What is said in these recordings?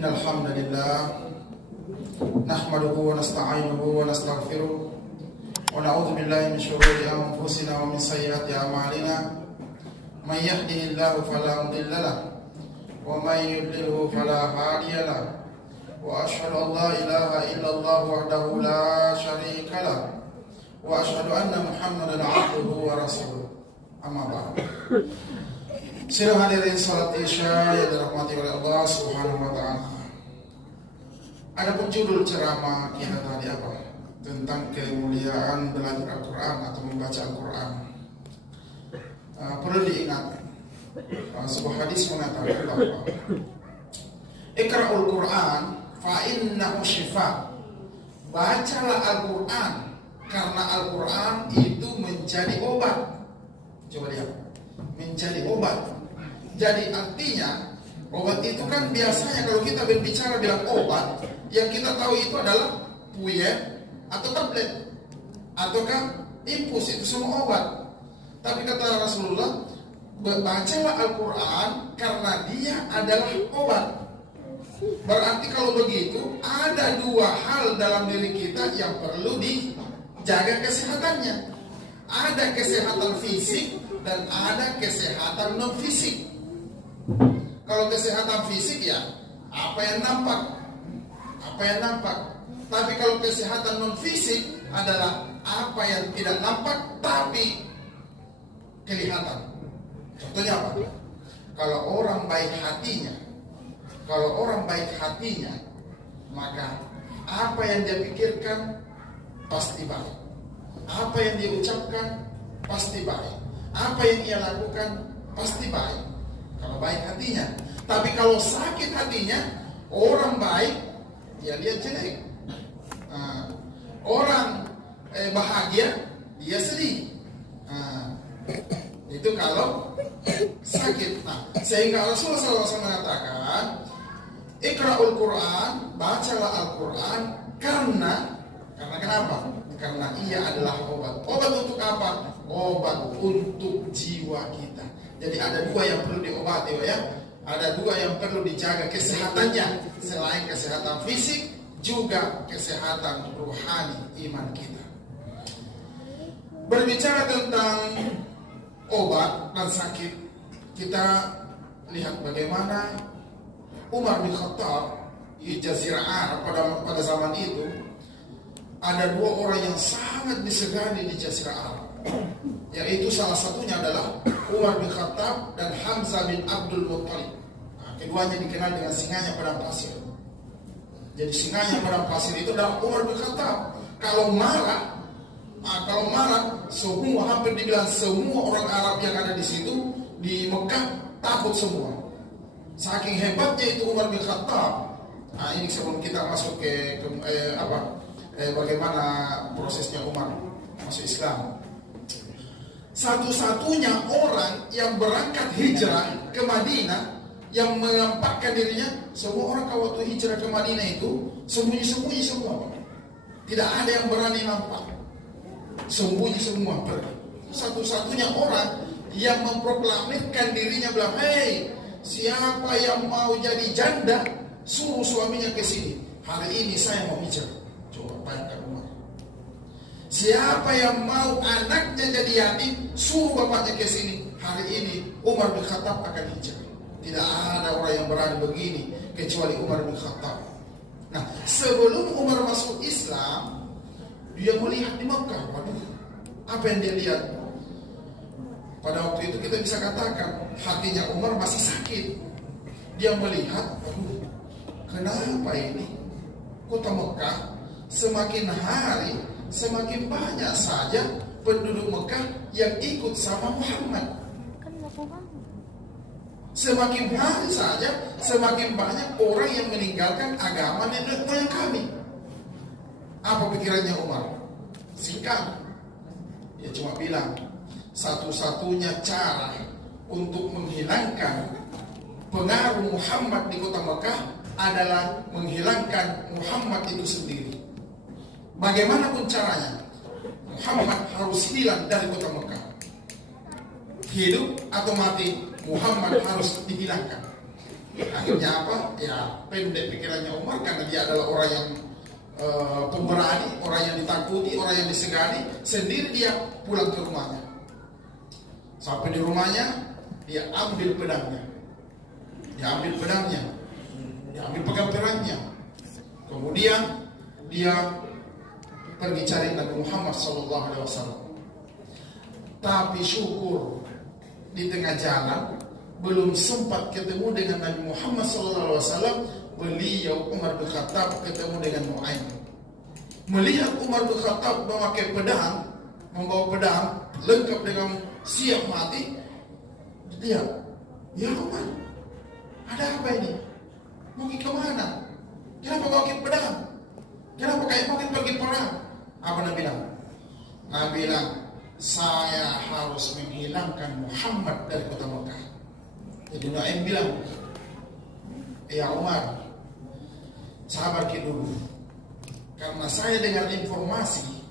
Innal hamdalillah nahmaduhu wa nasta'inuhu wa nastaghfiruh wa na'udzu billahi min shururi anfusina wa min sayyiati a'malina. May yahdihillahu fala mudilla lahu wa may yudlilhu fala hadiya lahu. Wa asyhadu an la ilaha illallah wahdahu la syarika lahu wa asyhadu anna Muhammadan 'abduhu wa rasuluh. Amma ba'd. Sidang hadirin salat Isya yang dirahmati oleh Allah Subhanahu wa taala. Adapun judul ceramah kita tadi apa? Tentang kemuliaan belajar Al-Qur'an atau membaca Al-Qur'an. Perlu diingat sebuah hadis mengatakan bahwa Iqra'ul Qur'an fa innahu shifa. Bacalah Al-Qur'an karena Al-Qur'an itu menjadi obat. Coba lihat, menjadi obat. Jadi artinya obat itu kan biasanya kalau kita berbicara bilang obat, yang kita tahu itu adalah puyeng atau tablet ataukah infus, itu semua obat. Tapi kata Rasulullah, bacalah Al-Quran karena dia adalah obat. Berarti kalau begitu ada dua hal dalam diri kita yang perlu dijaga kesehatannya. Ada kesehatan fisik dan ada kesehatan non fisik. Kalau kesehatan fisik ya apa yang nampak. Tapi kalau kesehatan non fisik adalah apa yang tidak nampak tapi kelihatan. Contohnya apa? Kalau orang baik hatinya, maka apa yang dia pikirkan pasti baik. Apa yang dia ucapkan pasti baik. Apa yang ia lakukan pasti baik. Kalau baik hatinya. Tapi kalau sakit hatinya, orang baik ya dia jelek. Orang bahagia dia sedih. Itu kalau sakit. Sehingga Rasulullah SAW mengatakan, Iqra'ul Qur'an, bacalah Al-Quran karena kenapa? Karena ia adalah obat. Obat untuk apa? Obat untuk jiwa kita. Jadi ada dua yang perlu diobati, ya. Ada dua yang perlu dijaga kesehatannya. Selain kesehatan fisik, juga kesehatan rohani iman kita. Berbicara tentang obat dan sakit, kita lihat bagaimana Umar bin Khattab di Jazirah Arab pada zaman itu. Ada dua orang yang sangat disegani di Jazirah Arab, yaitu salah satunya adalah Umar bin Khattab dan Hamzah bin Abdul Muttalib. Keduanya dikenal dengan singanya padang pasir. Jadi singanya padang pasir itu adalah Umar bin Khattab. Kalau marah, hampir dibilang semua orang Arab yang ada di situ di Mekah takut semua. Saking hebatnya itu Umar bin Khattab. Ini sebelum kita masuk ke bagaimana prosesnya Umar masuk Islam. Satu-satunya orang yang berangkat hijrah ke Madinah yang menampakkan dirinya, semua orang kalau waktu hijrah ke Madinah itu sembunyi-sembunyi semua. Tidak ada yang berani nampak. Sembunyi semua pergi. Satu-satunya orang yang memproklamirkan dirinya bilang, "Hei, siapa yang mau jadi janda, suruh suaminya ke sini. Hari ini saya mau hijrah." Coba bayangkan Umar. Siapa yang mau anaknya jadi yatim, suruh bapaknya ke sini. Hari ini Umar bin Khattab akan hijrah. Tidak ada orang yang berani begini kecuali Umar bin Khattab. Nah, sebelum Umar masuk Islam, dia melihat di Makkah. Waduh, apa yang dia lihat? Pada waktu itu kita bisa katakan hatinya Umar masih sakit. Dia melihat, waduh, kenapa ini? Kota Mekah semakin hari semakin banyak saja penduduk Mekah yang ikut sama Muhammad. Semakin hari saja semakin banyak orang yang meninggalkan agama nenek moyang kami. Apa pikirannya Umar? Singkat, dia cuma bilang satu-satunya cara untuk menghilangkan pengaruh Muhammad di kota Mekah adalah menghilangkan Muhammad itu sendiri. Bagaimanapun caranya, Muhammad harus hilang dari kota Mekah. Hidup atau mati, Muhammad harus dihilangkan. Akhirnya apa? Ya pendek pikirannya Umar karena dia adalah orang yang pemberani, orang yang ditakuti, orang yang disegani. Sendiri dia pulang ke rumahnya. Sampai di rumahnya dia ambil pedangnya, dia ambil pegang-perangnya. Kemudian dia pergi cari Nabi Muhammad SAW. Tapi syukur di tengah jalan belum sempat ketemu dengan Nabi Muhammad SAW, beliau Umar bin Khattab ketemu dengan Nu'aim. Melihat Umar bin Khattab memakai pedang, membawa pedang lengkap dengan siap mati, dia, ya Umar, ada apa ini? Mau kemana? Kenapa pakai pedang? Kenapa kayak mau pergi perang? Apa Nabi bilang? Nabi bilang, saya harus menghilangkan Muhammad dari kota Mekah. Jadi Nu'aim bilang, ya Umar, sabar dulu. Karena saya dengar informasi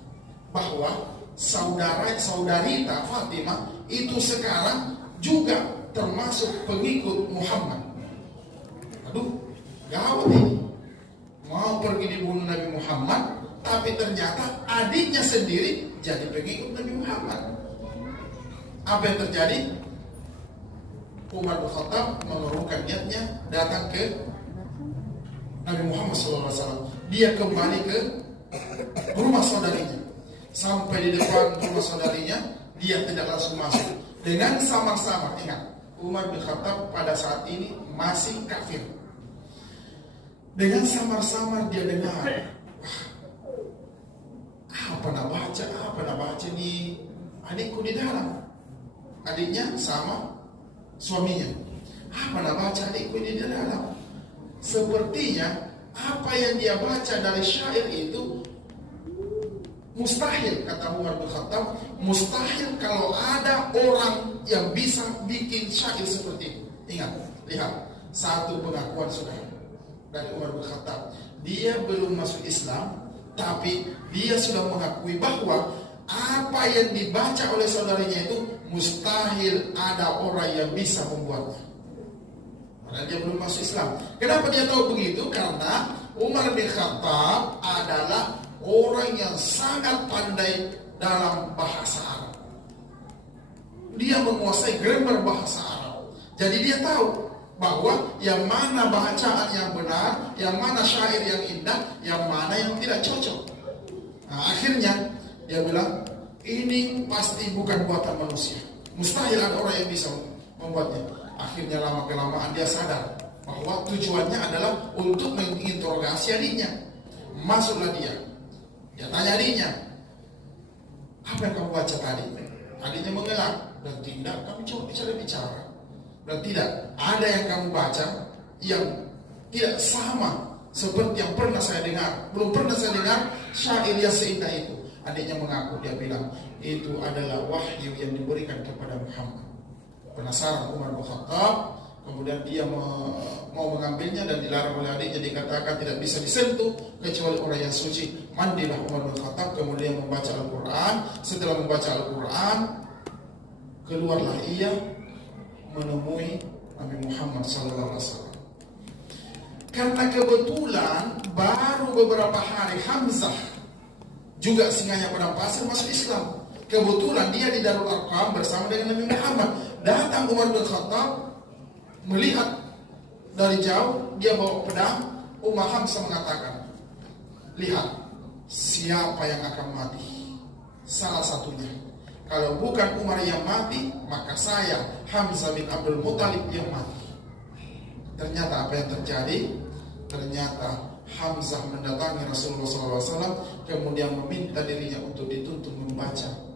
bahwa saudari-saudarita Fatimah itu sekarang juga termasuk pengikut Muhammad. Aduh, gawat ini. Mau pergi dibunuh Nabi Muhammad, tapi ternyata adiknya sendiri jadi pengikut Nabi Muhammad. Apa yang terjadi? Umar bin Khattab menurunkan niatnya datang ke Nabi Muhammad SAW. Dia kembali ke rumah saudarinya. Sampai di depan rumah saudarinya, dia tidak langsung masuk. Dengan samar-samar, ingat, Umar bin Khattab pada saat ini masih kafir. Dengan samar-samar dia dengar, apa nak baca nih adikku di dalam. Adiknya sama suaminya. Apa nak baca adikku ini di dalam? Sepertinya apa yang dia baca dari syair itu mustahil, kata Umar bin Khattab, mustahil kalau ada orang yang bisa bikin syair seperti itu. Ingat, lihat, satu pengakuan sudah dari Umar bin Khattab. Dia belum masuk Islam, tapi dia sudah mengakui bahwa apa yang dibaca oleh saudarinya itu mustahil ada orang yang bisa membuatnya. Karena dia belum masuk Islam. Kenapa dia tahu begitu? Karena Umar bin Khattab adalah orang yang sangat pandai dalam bahasa Arab. Dia menguasai grammar bahasa Arab. Jadi dia tahu bahwa yang mana bacaan yang benar, yang mana syair yang indah, yang mana yang tidak cocok. Nah, akhirnya dia bilang, ini pasti bukan buatan manusia. Mustahil ada orang yang bisa membuatnya. Akhirnya lama-kelamaan dia sadar bahwa tujuannya adalah untuk menginterogasi adiknya. Masuklah dia. Dia tanya adiknya, apa yang kamu baca tadi? Adiknya mengelak. Dan tidak, kami coba bicara. Dan tidak, ada yang kamu baca yang tidak sama seperti yang pernah saya dengar. Belum pernah saya dengar syair yang seindah itu. Adiknya mengaku, dia bilang, itu adalah wahyu yang diberikan kepada Muhammad. Penasaran Umar bin Khattab, kemudian dia mau mengambilnya dan dilarang oleh adiknya, dikatakan tidak bisa disentuh kecuali orang yang suci. Mandilah Umar bin Khattab, kemudian membaca Al-Quran. Setelah membaca Al-Quran, keluarlah ia menemui Nabi Muhammad SAW. Karena kebetulan baru beberapa hari Hamzah, juga singanya padang pasir, masuk Islam. Kebetulan dia di Darul Arqam bersama dengan Nabi Muhammad. Datang Umar bin Khattab, melihat dari jauh, dia bawa pedang. Umar Hamzah mengatakan, lihat siapa yang akan mati. Salah satunya, kalau bukan Umar yang mati, maka saya, Hamzah bin Abdul Muttalib, yang mati. Ternyata apa yang terjadi? Ternyata Hamzah mendatangi Rasulullah SAW, kemudian meminta dirinya untuk dituntun membaca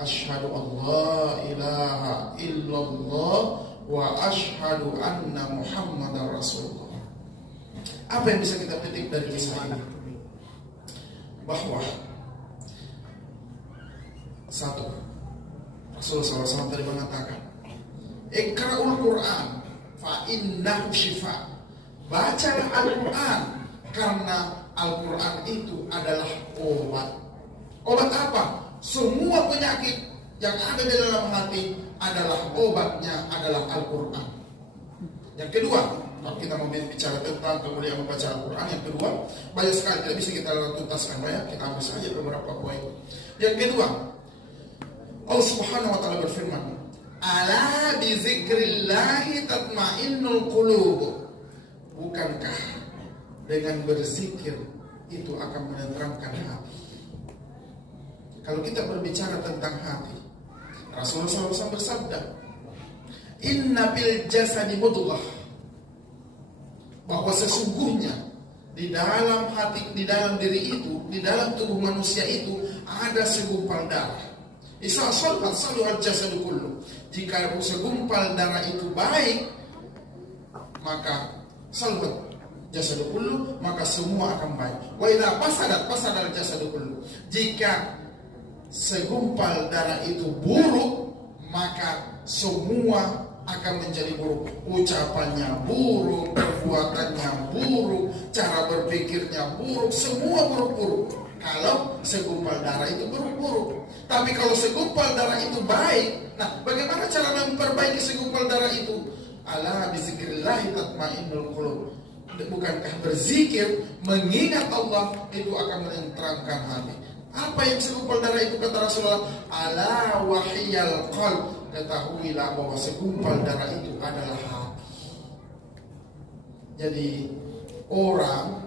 Asyhadu an la ilaha illallah wa asyhadu anna Muhammadar Rasulullah. Apa yang bisa kita petik dari kisah ini? Bahwa satu, Rasulullah SAW tadi mengatakan, Iqra'ul Quran fa innahu shifa. Bacalah Al-Quran, karena Al-Quran itu adalah obat. Obat apa? Semua penyakit yang ada di dalam hati adalah obatnya adalah Al-Quran. Yang kedua, kalau kita mau bicara tentang kemuliaan membaca Al-Quran, yang kedua, banyak sekali, tidak bisa kita tuntaskan banyak, kita ambil saja beberapa poin. Yang kedua, Allah Subhanahu wa taala berfirman, "Ala bi dzikrillahi tatma'innul qulub." Bukankah dengan berzikir itu akan menenteramkan hati? Kalau kita berbicara tentang hati, Rasulullah SAW bersabda, "Inna bil jasadi mudghah." Bahwa sesungguhnya di dalam hati, di dalam diri itu, di dalam tubuh manusia itu ada segumpal darah. Isa salahat saluhal jasadu kullu. Jika segumpal darah itu baik, maka saluhat jasadu kullu, maka semua akan baik. Wa idza fasadat jasadu kullu. Jika segumpal darah itu buruk, maka semua akan menjadi buruk. Ucapannya buruk, perbuatannya buruk, cara berpikirnya buruk, semua buruk-buruk. Kalau segumpal darah itu buruk-buruk. Tapi kalau segumpal darah itu baik, nah bagaimana cara memperbaiki segumpal darah itu? Ala bizikrillahi tatma'innul qulub. Bukankah berzikir, mengingat Allah itu akan menenteramkan hati? Apa yang segumpal darah itu, kata Rasulullah? Ala wahiyal qalb. Ketahuilah bahwa segumpal darah itu adalah hati. Jadi orang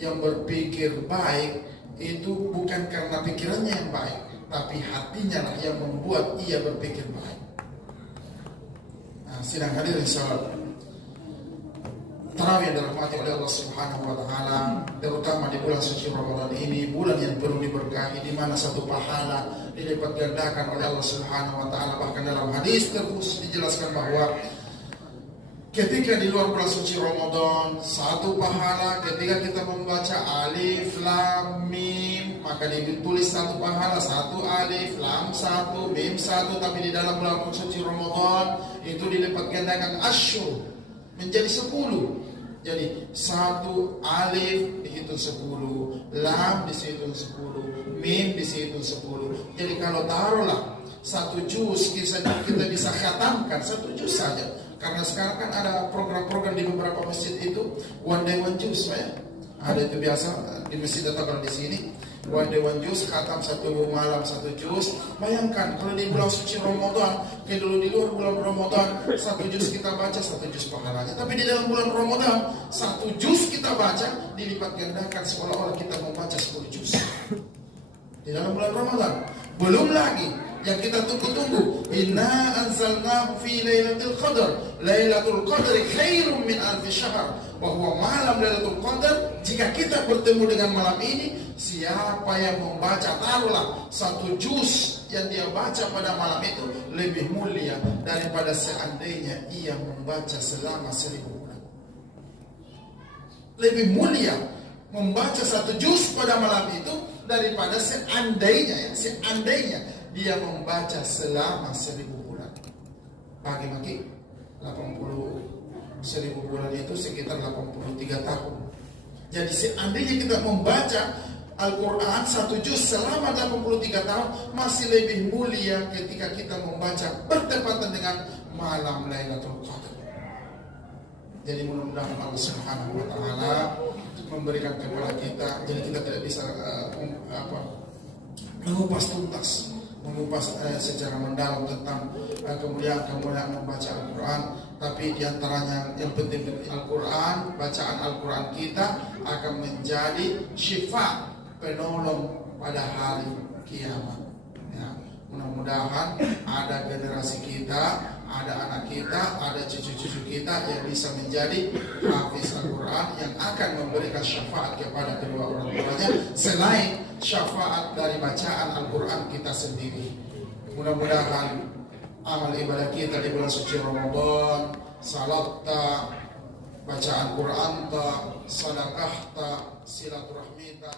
yang berpikir baik itu bukan karena pikirannya yang baik, tapi hatinya lah yang membuat ia berpikir baik. Nah, sidang hadirin salat tarawih yang dirahmati oleh Allah Subhanahu wa taala, terutama di bulan suci Ramadan ini, bulan yang penuh diberkahi, di mana satu pahala dilipat gandakan oleh Allah Subhanahu wa taala. Bahkan dalam hadis terkhusus dijelaskan bahwa ketika di luar bulan suci Ramadan, satu pahala ketika kita membaca alif lam mim, maka ditulis satu pahala, satu alif lam satu mim satu. Tapi di dalam bulan suci Ramadan itu dilipat gandakan asyur menjadi 10. Jadi satu alif dihitung 10, lam dihitung 10, mim dihitung 10. Jadi kalau taruhlah satu juz kita bisa khatamkan satu juz saja. Karena sekarang kan ada program-program di beberapa masjid itu one day one juz, ya. Ada itu biasa di masjid datang di sini. One day one juz, khatam satu malam satu juz. Bayangkan kalau di bulan suci Ramadan, kayak dulu di luar bulan Ramadan, satu juz kita baca, satu juz pahalanya. Tapi di dalam bulan Ramadan, satu juz kita baca dilipat gandakan seolah-olah kita membaca 10 juz. Di dalam bulan Ramadan, belum lagi yang kita tunggu-tunggu. Inna anzalnahu fi lailatul qadar. Lailatul qadri khairum min alfi syahr. Bahwa malam Lailatul Qadar, jika kita bertemu dengan malam ini, siapa yang membaca taruhlah satu juz yang dia baca pada malam itu lebih mulia daripada seandainya ia membaca selama 1000 bulan. Lebih mulia membaca satu juz pada malam itu daripada seandainya dia membaca selama 1000 bulan. Bagi-bagi 1000 bulan itu sekitar 83 tahun. Jadi seandainya kita membaca Al-Quran satu juz selama 83 tahun, masih lebih mulia ketika kita membaca bertepatan dengan malam Lailatul Qadar. Jadi mudah-mudahan Allah Subhanahu wa taala memberikan kepada kita, jadi kita tidak bisa mengupas tuntas, secara mendalam tentang kemuliaan membaca Al-Quran. Tapi diantaranya yang penting Al-Quran, bacaan Al-Quran kita akan menjadi syifa, penolong pada hari kiamat. Ya, mudah-mudahan ada generasi kita, ada anak kita, ada cucu-cucu kita yang bisa menjadi hafiz Al-Quran, yang akan memberikan syafaat kepada kedua orang tuanya selain syafaat dari bacaan Al-Quran kita sendiri. Mudah-mudahan amal ibadah kita di bulan suci Ramadan, salat ta, bacaan Quran ta, sedekah ta, silaturahmi ta,